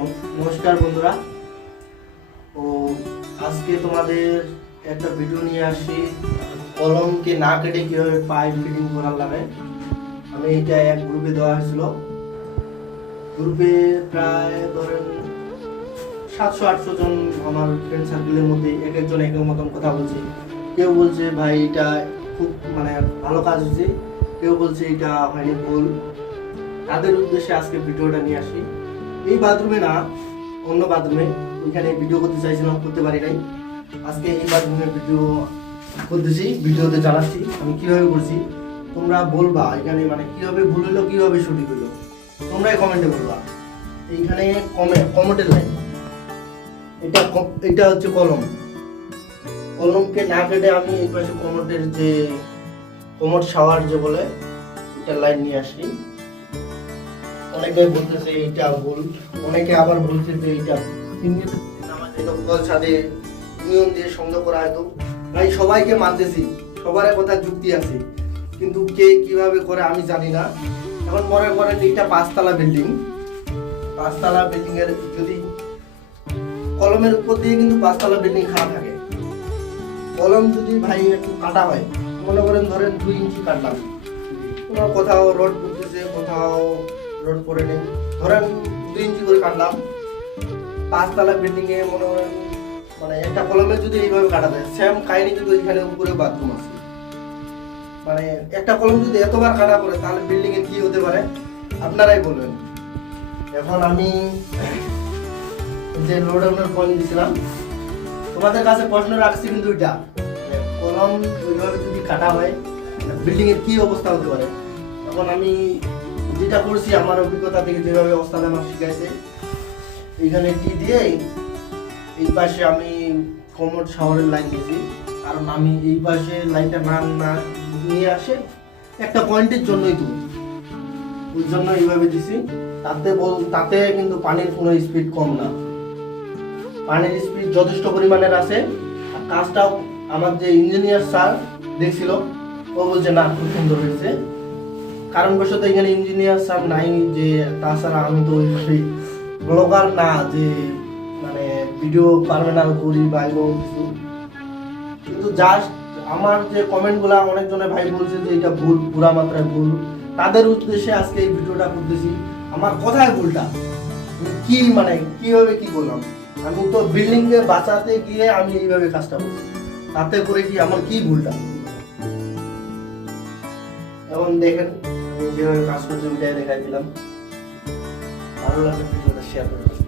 নম- নমস্কার বন্ধুরা। ও, আজকে তোমাদের একটা ভিডিও নিয়ে আসি। কলমকে না কেটে কীভাবে পাইপ ফিটিং করার লাগে আমি এটা এক গ্রুপে দেওয়া হয়েছিল। গ্রুপে প্রায় ধরেন সাতশো, আটশো জন আমার ফ্রেন্ড সার্কেলের মধ্যে এক একজন এক মতন কথা বলছে। কেউ বলছে, ভাই, এটা খুব মানে ভালো কাজ হয়েছে। কেউ বলছে, এটা হয়নি ভুল। তাদের উদ্দেশ্যে আজকে ভিডিওটা নিয়ে আসি। এই বাথরুমে না, অন্য বাথরুমে। ওইখানে ভিডিও করতে চাইছিলাম, করতে পারি নাই। আজকে এই বাথরুমে ভিডিও করতেছি ভিডিওতে জানাচ্ছি, আমি কীভাবে করছি, তোমরা বলবা, এখানে মানে কীভাবে ভুল হলো, কীভাবে সঠিক হলো। তোমরাই কমেন্টে বলবা। এইখানে কমে কমেন্টের লাইন এটা এটা হচ্ছে কলম। কলমকে না কেটে আমি এই পাশে কমোটের যে কমোট শাওয়ার যে বলে, এটা লাইন নিয়ে আসি। অনেকে বলতেছে এইটা ভুল, অনেকে আবার বলছে যে এইটা ছাদে নিয়ম দিয়ে সংযোগ করা হয়তো ভাই, সবাইকে মানতেছি, সবার কথা যুক্তি আছে। কিন্তু কে কীভাবে করে আমি জানি না। এখন মনে করেন এইটা পাঁচতলা বিল্ডিং। পাঁচতলা বিল্ডিং এর যদি কলমের উপর দিয়ে কিন্তু পাঁচতলা বিল্ডিং খাওয়া থাকে। কলম যদি ভাই একটু কাটা হয়, মনে করেন ধরেন দুই ইঞ্চি কাটলাম। কোথাও রড পড়তেছে কোথাও রড পড়ে নেই। ধরেন দুই ইঞ্চি করে কাটলাম। পাঁচতলা বিল্ডিং এ মনে করেন মানে একটা কলমে যদি এইভাবে কাটা যায় সেম কাহিনী যদি ওইখানে উপরে বাথরুম আছে। মানে একটা কলম যদি এতবার কাটা পড়ে, তাহলে বিল্ডিং এ কি হতে পারে? আপনারাই বলবেন। এখন আমি যে লোডাউনের পয়েন্ট দিয়েছিলাম তোমাদের কাছে প্রশ্ন রাখছি কিন্তু এটা কলম ওইভাবে যদি কাটা হয় বিল্ডিং এর কি অবস্থা হতে পারে? এখন আমি যেটা করছি, আমার অভিজ্ঞতা থেকে যেভাবে অবস্থান আমার শিখাইছে, এখানে টি দিয়ে এই পাশে আমি কমোড শাওয়ারের লাইন দিয়েছি কারণ আমি এই পাশে লাইনটা না না নিয়ে আসে, একটা পয়েন্টের জন্যই তো। ওই জন্য এইভাবে দিছি। তাতে বল, তাতে কিন্তু পানির কোনো স্পিড কম না। পানির স্পিড যথেষ্ট পরিমাণের আছে। আর কাজটাও আমার যে ইঞ্জিনিয়ার স্যার দেখছিল, ও বলছে, না, খুব সুন্দর হয়েছে। কারণবশত এখানে ইঞ্জিনিয়ার স্যার নাই যে তাছাড়া আমি তো ওই ব্লগার না যে মানে ভিডিও পারমানেন্ট করি বা এরকম কিছু। কিন্তু জাস্ট আমার যে কমেন্টগুলো অনেকজনে ভাই বলছে যে এটা ভুল, পুরা মাত্রায় ভুল। তাদের উদ্দেশ্যে আজকে এই ভিডিওটা করতেছি। আমার কথায় ভুলটা। কি মানে কীভাবে কি করলাম? আমি তো বিল্ডিং এ বাঁচাতে গিয়ে আমি এইভাবে কাজটা করছি। তাতে করে কি আমার কি ভুলটা? এখন দেখেন। যেভাবে কাজ করছি ওইটাই ভালো লাগলে ভিডিওটা শেয়ার করে।